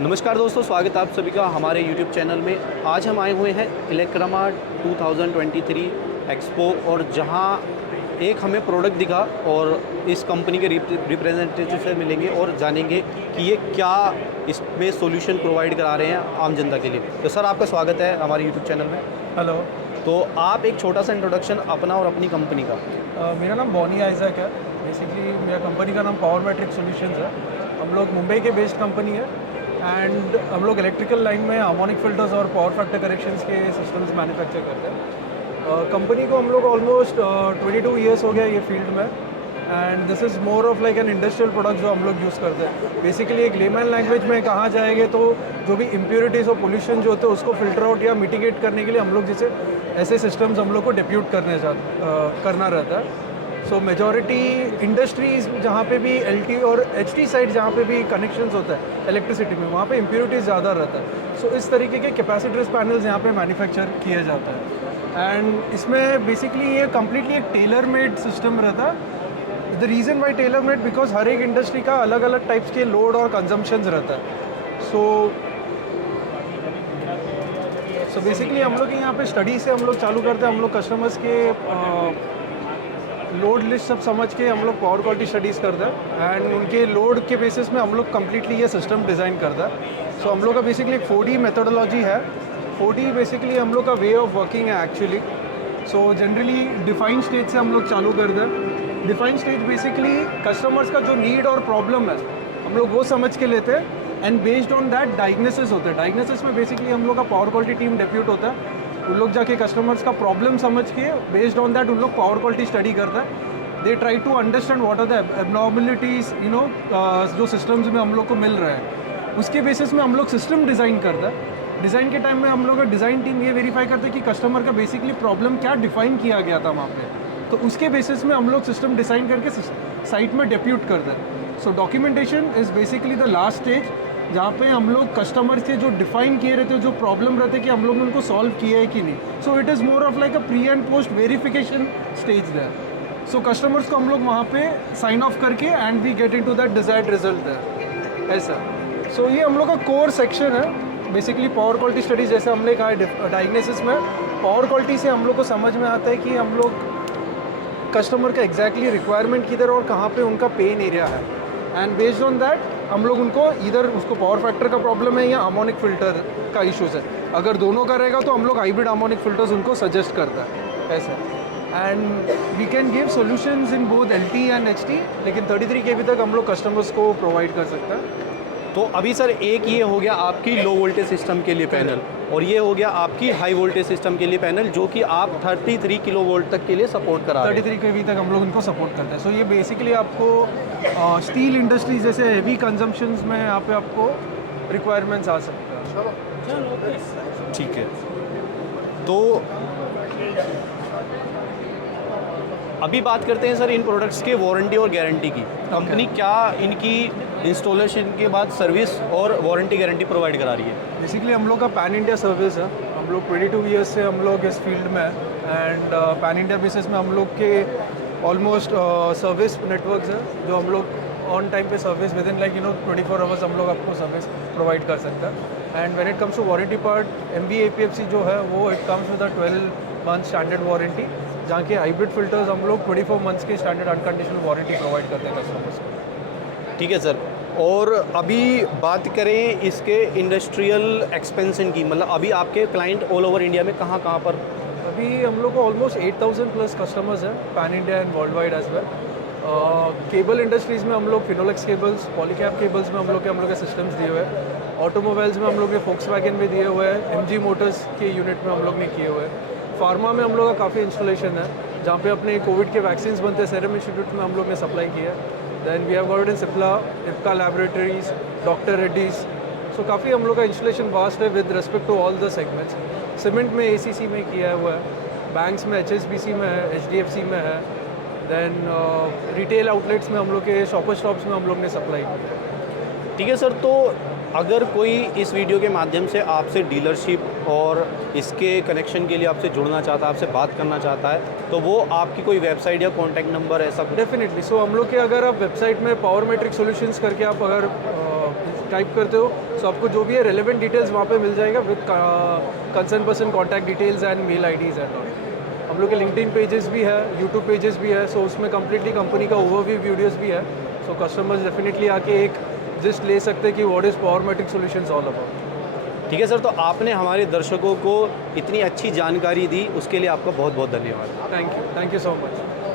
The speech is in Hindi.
नमस्कार दोस्तों, स्वागत है आप सभी का हमारे YouTube चैनल में। आज हम आए हुए हैं इलेक्ट्रामा 2023 एक्सपो, और जहां एक हमें प्रोडक्ट दिखा और इस कंपनी के रिप्रेजेंटेटिव से मिलेंगे और जानेंगे कि ये क्या इसमें सॉल्यूशन प्रोवाइड करा रहे हैं आम जनता के लिए। तो सर, आपका स्वागत है हमारे YouTube चैनल में। हेलो। तो आप एक छोटा सा इंट्रोडक्शन अपना और अपनी कंपनी का। मेरा नाम बॉनी आइजैक है। बेसिकली मेरा कंपनी का नाम पावर मैट्रिक सॉल्यूशंस है। हम लोग मुंबई के बेस्ड कंपनी है एंड हम लोग इलेक्ट्रिकल लाइन में हार्मोनिक फिल्टर्स और पावर फैक्टर करेक्शंस के सिस्टम्स मैन्युफैक्चर करते हैं। कंपनी को हम लोग ऑलमोस्ट 22 ईयर्स हो गया ये फील्ड में, and this is more of like an industrial product जो हम लोग यूज़ करते हैं। बेसिकली एक लेमन लैंग्वेज में कहा जाएगा तो जो भी इम्प्योरिटीज़ और पोल्यूशन जो होते हैं उसको फिल्टर आउट या मिटिगेट करने के लिए हम लोग जैसे ऐसे सिस्टम्स हम लोग को डिप्यूट करना रहता है। सो मेजॉरिटी इंडस्ट्रीज़ जहाँ पे भी एलटी और एचटी साइड जहाँ पे भी कनेक्शंस होता है इलेक्ट्रिसिटी में, वहाँ पे इम्प्योरिटीज़ ज़्यादा रहता है। सो इस तरीके के कैपेसिटर्स पैनल्स यहाँ पे मैन्युफैक्चर किया जाता है, एंड इसमें बेसिकली ये कम्प्लीटली एक टेलर मेड सिस्टम रहता है। The reason why tailor made because हर एक इंडस्ट्री का अलग अलग टाइप्स के लोड और कंजम्पशंस रहता है। सो बेसिकली हम लोग यहाँ पे स्टडी से हम लोग चालू करते हैं। हम लोग कस्टमर्स के लोड लिस्ट सब समझ के हम लोग पावर क्वालिटी स्टडीज़ करते हैं एंड उनके लोड के बेसिस में हम लोग कम्प्लीटली ये सिस्टम डिज़ाइन करता है। सो हम लोग का बेसिकली एक 4D मेथोडोलॉजी है। 4D बेसिकली हम लोग का वे ऑफ वर्किंग है actually. So generally defined stage से हम लोग चालू करते हैं। डिफाइंड स्टेज बेसिकली कस्टमर्स का जो नीड और प्रॉब्लम है हम लोग वो समझ के लेते हैं, and based on that diagnosis होता है। डायग्नोसिस में बेसिकली हम लोग का पावर क्वालिटी टीम डेप्यूट होता है। उन लोग जाके कस्टमर्स का प्रॉब्लम समझ के बेस्ड ऑन दैट उन लोग पावर क्वालिटी स्टडी करता है। They try to understand what are the abnormalities जो सिस्टम्स में हम लोग को मिल रहा है, उसके बेसिस में हम लोग सिस्टम डिज़ाइन करता है। डिज़ाइन के टाइम में हम लोग का डिज़ाइन टीम ये वेरीफाई करता है कि कस्टमर का बेसिकली प्रॉब्लम क्या डिफाइन किया गया था वहाँ पे, तो उसके बेसिस में हम लोग सिस्टम डिज़ाइन करके साइट में डेप्यूट करते हैं। So documentation is basically the last stage जहाँ पे हम लोग कस्टमर से जो डिफाइन किए रहते हैं, जो प्रॉब्लम रहते हैं कि हम लोग ने उनको सॉल्व किया है कि नहीं। So it is more of like a pre and post verification stage there. So customers को हम लोग वहाँ पे साइन ऑफ करके and we get into that desired result there, ऐसा। सो ये हम लोग का कोर सेक्शन है। बेसिकली पावर क्वालिटी स्टडीज जैसे हमने कहा डायग्नोसिस में पावर क्वालिटी से हम लोग को समझ में आता है कि हम लोग कस्टमर का एग्जैक्टली रिक्वायरमेंट किधर और कहाँ पे उनका पेन एरिया है, एंड बेस्ड ऑन दैट हम लोग उनको इधर उसको पावर फैक्टर का प्रॉब्लम है या हार्मोनिक फिल्टर का इश्यूज़ है। अगर दोनों का रहेगा तो हम लोग हाइब्रिड हार्मोनिक फिल्टर्स उनको सजेस्ट करता है, ऐसा। And we can give solutions in both LT and HT, लेकिन 33 kV तक हम लोग कस्टमर्स को प्रोवाइड कर सकते हैं। तो अभी सर, एक ये हो गया आपकी लो वोल्टेज सिस्टम के लिए पैनल, और ये हो गया आपकी हाई वोल्टेज सिस्टम के लिए पैनल, जो कि आप 33 किलो वोल्ट तक के लिए सपोर्ट करा रहे हैं। 33 kV तक हम लोग इनको सपोर्ट करते हैं। सो ये बेसिकली आपको स्टील इंडस्ट्रीज जैसे हेवी कंजम्पशंस में यहाँ पे आपको रिक्वायरमेंट्स आ सकते हैं। ठीक है। तो अभी बात करते हैं सर इन प्रोडक्ट्स के वारंटी और गारंटी की। कंपनी क्या इनकी इंस्टॉलेशन के बाद सर्विस और वारंटी गारंटी प्रोवाइड करा रही है? बेसिकली हम लोग का पैन इंडिया सर्विस है। हम लोग 22 ईयर्स से हम लोग इस फील्ड में हैं, एंड पैन इंडिया बेसिस में हम लोग के ऑलमोस्ट सर्विस नेटवर्क्स है जो हम लोग ऑन टाइम पे सर्विस विद इन 24 आवर्स हम लोग आपको सर्विस प्रोवाइड कर सकते हैं। And when it comes to warranty part, MB-APFC जो है वो it comes with a 12 month standard warranty, जहाँ के हाइब्रिड फिल्टर्स हम लोग 24 मंथ्स के स्टैंडर्ड अनकंडीशनल वारंटी प्रोवाइड करते हैं कस्टमर्स को। ठीक है सर। और अभी बात करें इसके इंडस्ट्रियल एक्सपेंशन की, मतलब अभी आपके क्लाइंट ऑल ओवर इंडिया में कहाँ कहाँ पर? अभी हम लोग को ऑलमोस्ट 8000 प्लस कस्टमर्स हैं pan India and worldwide as well. Cable industries में हम लोग फिनोलेक्स केबल्स, पॉलीकैप केबल्स में हम लोग के सिस्टम्स दिए हुए हैं। ऑटोमोबाइल्स में हम लोग के फोक्सवैगन में दिए हुए हैं। MG मोटर्स के यूनिट में हम लोग ने किए हुए हैं। फार्मा में हम लोग का काफ़ी इंस्टॉलेशन है, जहाँ पे अपने कोविड के वैक्सीन बनते हैं सेरम इंस्टीट्यूट में हम लोग ने सप्लाई किया है। Then we have got it in Cipla, Ipca laboratories, doctor Reddy's. So काफ़ी हम लोग का इंस्टॉलेशन वास्ट है with respect to all the segments. Cement में ACC में किया हुआ है, बैंक्स में HSBC में है, HDFC में है। देन रिटेल आउटलेट्स में हम लोग के शॉपर शॉप्स में हम लोग ने सप्लाई किया। ठीक है सर। तो अगर कोई इस वीडियो के माध्यम से आपसे डीलरशिप और इसके कनेक्शन के लिए आपसे जुड़ना चाहता है, आपसे बात करना चाहता है, तो वो आपकी कोई वेबसाइट या कॉन्टैक्ट नंबर ऐसा कुछ? डेफिनेटली। सो हम लोग के अगर आप वेबसाइट में पावर मैट्रिक सॉल्यूशंस करके आप अगर टाइप करते हो सो आपको जो भी है रेलेवेंट डिटेल्स वहाँ पे मिल जाएगा with concern person contact details and mail IDs and all. हम लोग के लिंक्डइन पेजेस भी है, यूट्यूब पेजेस भी है, सो उसमें कम्प्लीटली कंपनी का ओवरव्यू वीडियोस भी है, सो कस्टमर्स डेफिनेटली आके एक जिस्ट ले सकते हैं कि what is Powermatic solutions all about. ठीक है सर, तो आपने हमारे दर्शकों को इतनी अच्छी जानकारी दी, उसके लिए आपका बहुत बहुत धन्यवाद। Thank you so much.